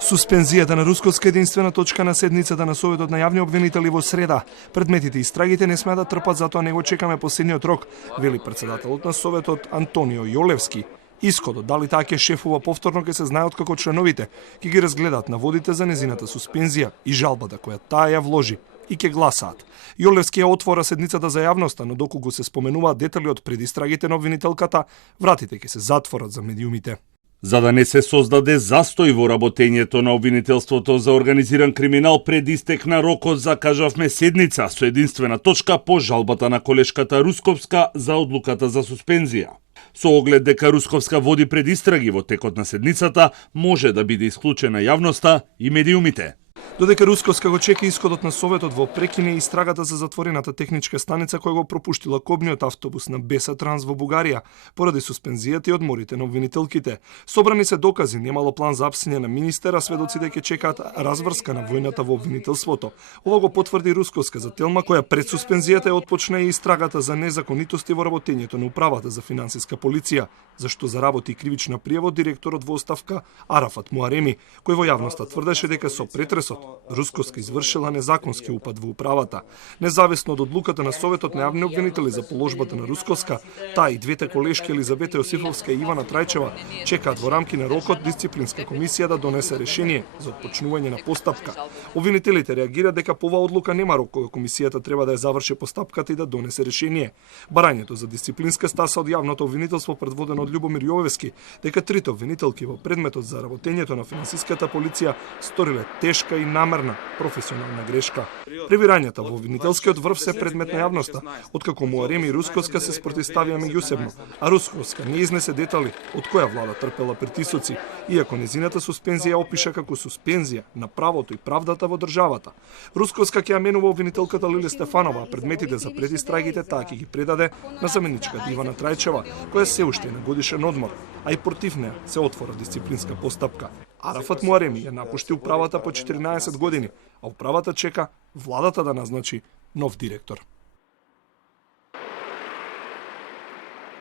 Суспензијата на Русковска единствена точка на седницата на Советот на јавни обвинители во среда. Предметите и истрагите не смеат да трпат, затоа не го чекаме последниот рок, вели председателот на Советот Антонио Јолевски. Исходот, дали таа ќе шефува повторно, ќе се знае откако членовите ќе ги разгледаат наводите за незината суспензија и жалбата која таа ја вложи и ќе гласаат. Јолевски ја отвора седницата за јавноста, но доколку се споменуваат детали од предистрагите на обвинителката, вратите ќе се затворат за медиумите. За да не се создаде застој во работењето на обвинителството за организиран криминал пред истек на рокот, закажавме седница со единствена точка по жалбата на колешката Русковска за одлуката за суспензија. Со оглед дека Русковска води предистраги во текот на седницата, може да биде исклучена јавноста и медиумите. Додека Русковска го чека исходот на Советот, во прекине истрагата за затворената техничка станица која го пропуштила кобниот автобус на Беса Транс во Бугарија, поради суспензијата и одморите на обвинителките. Собрани се докази, немало план за апсење на министера, сведоците ќе чекаат разврска на војната во обвинителството. Ова го потврди Русковска за Телма, која пред суспензијата ја отпочна и истрагата за незаконитости во работењето на управата за финансиска полиција, зашто заработи кривична пријава од директорот во оставка Арафат Муареми, кој во јавноста тврдеше дека со претресот Русковска извршила незаконски упад во управата. Независно од одлуката на Советот на јавни обвинители за положбата на Русковска, таа и двете колешки Елизавета Јосифовска и Ивана Трајчева чекаат во рамки на рокот дисциплинска комисија да донесе решение за отпочнување на постапка. Обвинителите реагираат дека по оваа одлука нема рок кога комисијата треба да ја заврши постапката и да донесе решение. Барањето за дисциплинска стаса од јавното обвинителство предводено од Љубомир Јовевски, дека трите обвинителки во предметот за работењето на финансиската полиција сториле тешка и намерна професионална грешка. Превирањата во обвинителскиот врв се предмет на јавноста, откако Муареми и Русковска се спротивставија меѓусебно, а Русковска не изнесе детали од која влада трпела притисоци, иако незината суспензија опиша како суспензија на правото и правдата во државата. Русковска ќе ја менува обвинителката Лиле Стефанова, а предметите за предистрагите таа ќе ги предаде на заменичката Ивана Трајчева, која се уште е на годишен одмор, а и против неа се отвора дисциплинска постапка. Арафат Муареми ја напушти управата по 14 години, а управата чека владата да назначи нов директор.